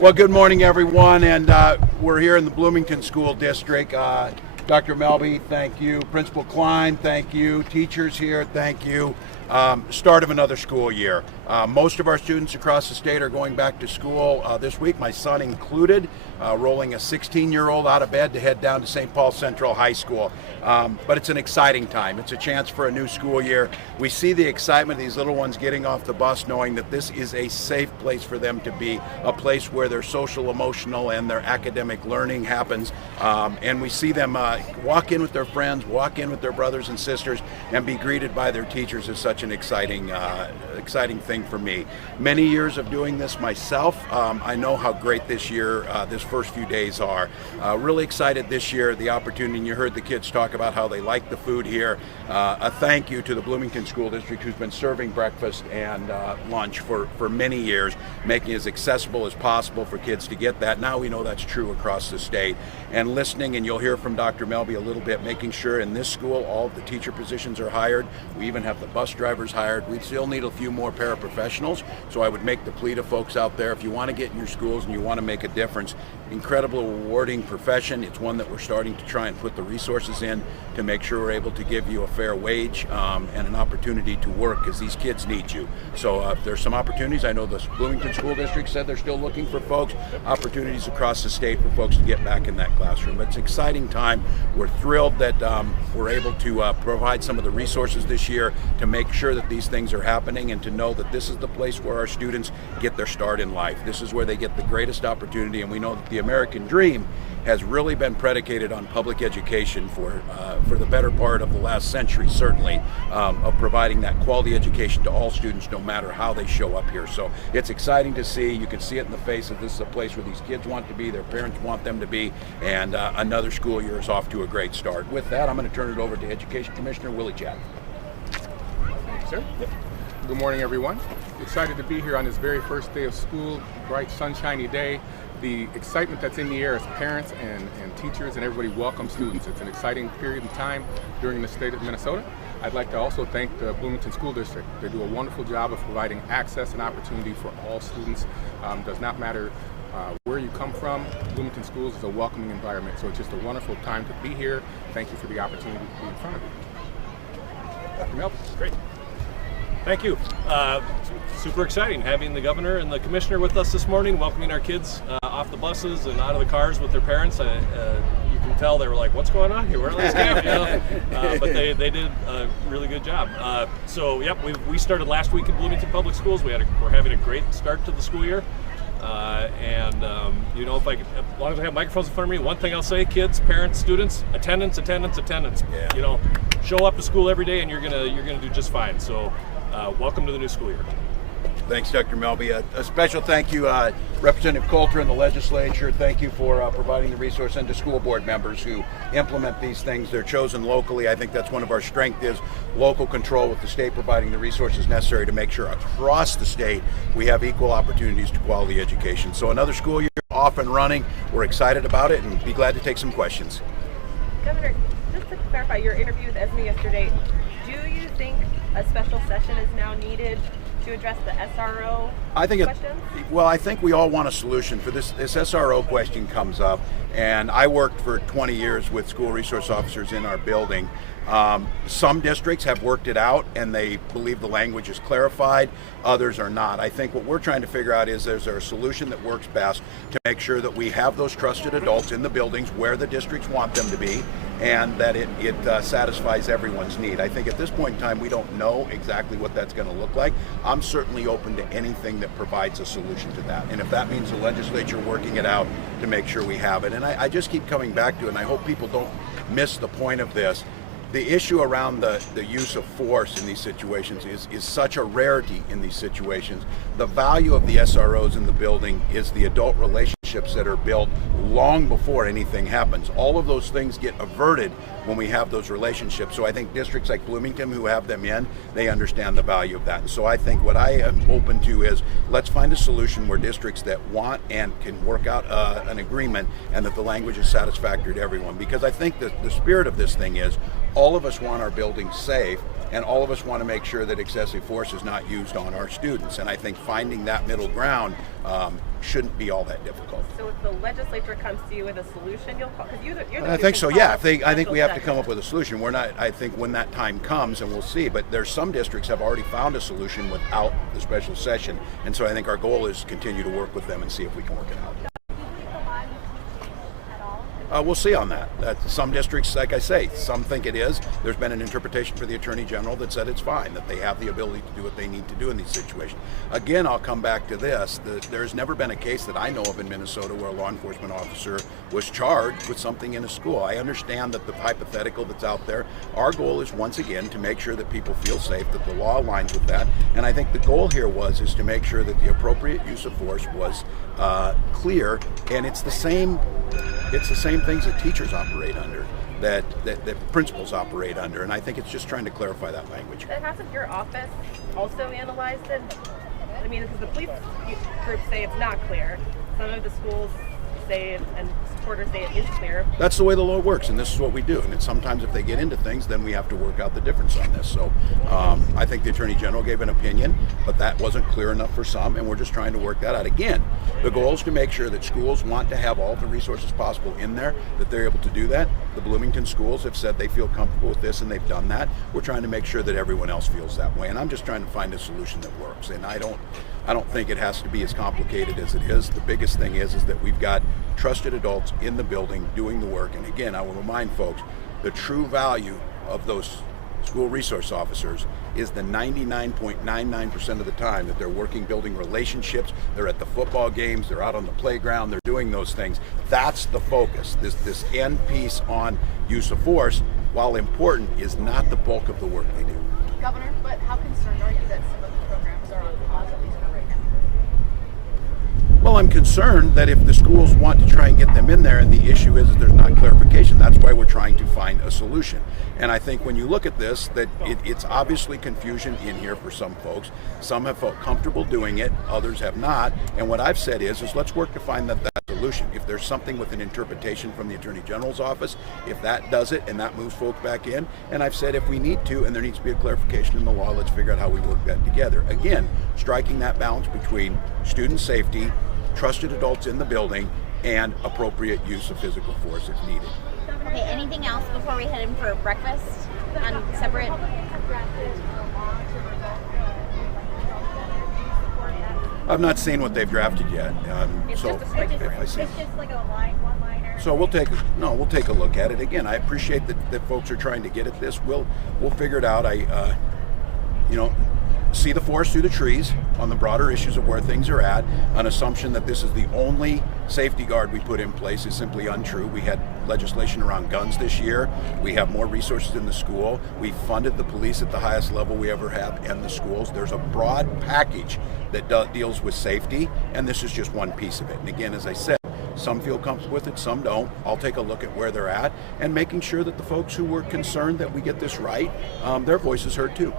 Well, good morning, everyone, and we're here in the Bloomington School District. Dr. Melby, thank you. Principal Klein, thank you. Teachers here, thank you. Start of another school year. Most of our students across the state are going back to school this week, my son included, rolling a 16-year-old out of bed to head down to St. Paul Central High School. But it's an exciting time. It's a chance for a new school year. We see the excitement of these little ones getting off the bus, knowing that this is a safe place for them to be, a place where their social, emotional, and their academic learning happens. And we see them walk in with their friends, walk in with their brothers and sisters, and be greeted by their teachers is such an exciting thing for me. Many years of doing this myself, I know how great this year, this first few days are. Really excited this year, the opportunity, and you heard the kids talk about how they like the food here. A thank you to the Bloomington School District, who's been serving breakfast and lunch for many years, making it as accessible as possible for kids to get that. Now we know that's true across the state. And listening, and you'll hear from Dr. Melby a little bit, making sure in this school all of the teacher positions are hired. We even have the bus drivers hired. We still need a few more paraprofessionals, so I would make the plea to folks out there, if you want to get in your schools and you want to make a difference, incredibly rewarding profession. It's one that we're starting to try and put the resources in to make sure we're able to give you a fair wage and an opportunity to work, because these kids need you. So there's some opportunities. I know the Bloomington School District said they're still looking for folks, opportunities across the state for folks to get back in that classroom. But it's an exciting time. We're thrilled that we're able to provide some of the resources this year to make sure that these things are happening, and to know that this is the place where our students get their start in life. This is where they get the greatest opportunity, and we know that the American dream has really been predicated on public education for the better part of the last century, certainly, of providing that quality education to all students, no matter how they show up here. So it's exciting to see. You can see it in the faces. This is a place where these kids want to be, their parents want them to be, and another school year is off to a great start. With that, I'm going to turn it over to Education Commissioner Willie Jack. Thank you, sir. Yep. Good morning, everyone. Excited to be here on this very first day of school, bright, sunshiny day. The excitement that's in the air as parents and teachers and everybody welcome students. It's an exciting period of time during the state of Minnesota. I'd like to also thank the Bloomington School District. They do a wonderful job of providing access and opportunity for all students. Does not matter where you come from, Bloomington Schools is a welcoming environment. So it's just a wonderful time to be here. Thank you for the opportunity to be in front of you. Dr. Melby. Great. Thank you. Super exciting having the governor and the commissioner with us this morning, welcoming our kids off the buses and out of the cars with their parents. You can tell they were like, "What's going on here? Where are they escaped?" You know? But they did a really good job. So yep, we started last week in Bloomington Public Schools. We're having a great start to the school year. You know, as long as I have microphones in front of me, one thing I'll say, kids, parents, students, attendance. Yeah. You know, show up to school every day and you're gonna do just fine. So welcome to the new school year. Thanks, Dr. Melby. A special thank you, Representative Coulter and the legislature. Thank you for providing the resource, and to school board members who implement these things. They're chosen locally. I think that's one of our strengths, is local control, with the state providing the resources necessary to make sure across the state we have equal opportunities to quality education. So another school year off and running. We're excited about it and be glad to take some questions. Governor, just to clarify your interview with Esme yesterday, do you think a special session is now needed to address the SRO questions? I think we all want a solution for this. This SRO question comes up, and I worked for 20 years with school resource officers in our building. Some districts have worked it out and they believe the language is clarified, others are not. I think what we're trying to figure out is there a solution that works best to make sure that we have those trusted adults in the buildings where the districts want them to be, and that it satisfies everyone's need. I think at this point in time we don't know exactly what that's going to look like. I'm certainly open to anything that provides a solution to that, and if that means the legislature working it out to make sure we have it. And I just keep coming back to it, and I hope people don't miss the point of this. The issue around the use of force in these situations is such a rarity in these situations. The value of the SROs in the building is the adult relationships that are built long before anything happens. All of those things get averted when we have those relationships. So I think districts like Bloomington who have them in, they understand the value of that. And so I think what I am open to is, let's find a solution where districts that want and can work out an agreement, and that the language is satisfactory to everyone. Because I think that the spirit of this thing is, all of us want our buildings safe. and all of us want to make sure that excessive force is not used on our students. And I think finding that middle ground shouldn't be all that difficult. So if the legislature comes to you with a solution, you'll call, because you're the I think so, yeah. I think we have to come up with a solution. We're not, I think when that time comes, and we'll see, but there's some districts have already found a solution without the special session, and so I think our goal is to continue to work with them and see if we can work it out. We'll see on that. Some districts, like I say, some think it is. There's been an interpretation for the Attorney General that said it's fine, that they have the ability to do what they need to do in these situations. Again, I'll come back to this. There's never been a case that I know of in Minnesota where a law enforcement officer was charged with something in a school. I understand that the hypothetical that's out there. Our goal is, once again, to make sure that people feel safe, that the law aligns with that. And I think the goal here is to make sure that the appropriate use of force was clear, and it's the same things that teachers operate under, that principals operate under, and I think it's just trying to clarify that language. But hasn't your office also analyzed it? I mean, because the police groups say it's not clear. Some of the schools say it, and supporters say it is clear. That's the way the law works, and this is what we do. And it's sometimes if they get into things, then we have to work out the difference on this. So I think the Attorney General gave an opinion, but that wasn't clear enough for some, and we're just trying to work that out. Again, the goal is to make sure that schools want to have all the resources possible in there, that they're able to do that. The Bloomington schools have said they feel comfortable with this, and they've done that. We're trying to make sure that everyone else feels that way, and I'm just trying to find a solution that works. And I don't think it has to be as complicated as it is. The biggest thing is that we've got trusted adults in the building doing the work. And again, I will remind folks, the true value of those school resource officers is the 99.99% of the time that they're working, building relationships, they're at the football games, they're out on the playground, they're doing those things. That's the focus. This end piece on use of force, while important, is not the bulk of the work they do. Governor, but how concerned are you that some of the programs are on pause, at least for right now? Well, I'm concerned that if the schools want to try and get them in there, and the issue is that there's not clarification, that's why we're trying to find a solution. And I think when you look at this, that it's obviously confusion in here for some folks. Some have felt comfortable doing it, others have not. And what I've said is let's work to find that solution. If there's something with an interpretation from the Attorney General's office, if that does it and that moves folks back in, and I've said if we need to and there needs to be a clarification in the law, let's figure out how we work that together. Again, striking that balance between student safety, trusted adults in the building, and appropriate use of physical force if needed. Okay, anything else before we head in for breakfast on separate? I've not seen what they've drafted yet, so if I see. It's just like a one-liner. So we'll take a look at it. Again, I appreciate that folks are trying to get at this. We'll figure it out. I see the forest through the trees on the broader issues of where things are at. An assumption that this is the only safety guard we put in place is simply untrue. We had legislation around guns this year. We have more resources in the school. We funded the police at the highest level we ever have, and the schools. There's a broad package that deals with safety, and this is just one piece of it. And again, as I said, some feel comfortable with it, some don't. I'll take a look at where they're at, and making sure that the folks who were concerned that we get this right, their voice is heard too.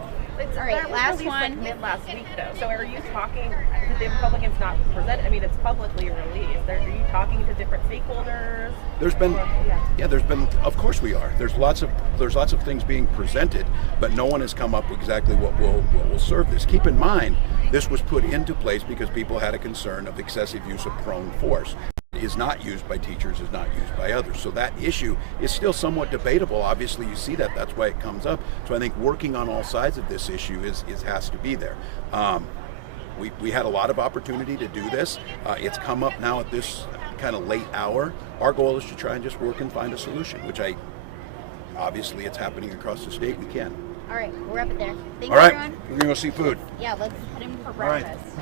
All right, last one. Mid last week, though. So are you talking? Did the Republicans not present? I mean, it's publicly released. Are you talking to different stakeholders? There's been. Of course we are. There's lots of things being presented, but no one has come up with exactly what will serve this. Keep in mind, this was put into place because people had a concern of excessive use of prone force. Is not used by teachers, is not used by others. So that issue is still somewhat debatable. Obviously, you see that's why it comes up. So I think working on all sides of this issue has to be there. We had a lot of opportunity to do this. It's come up now at this kind of late hour. Our goal is to try and just work and find a solution, which obviously it's happening across the state. We can. All right, we'll wrap it there. Thank All you, right, everyone. we're gonna go see food. Yeah, let's head in for All right. breakfast.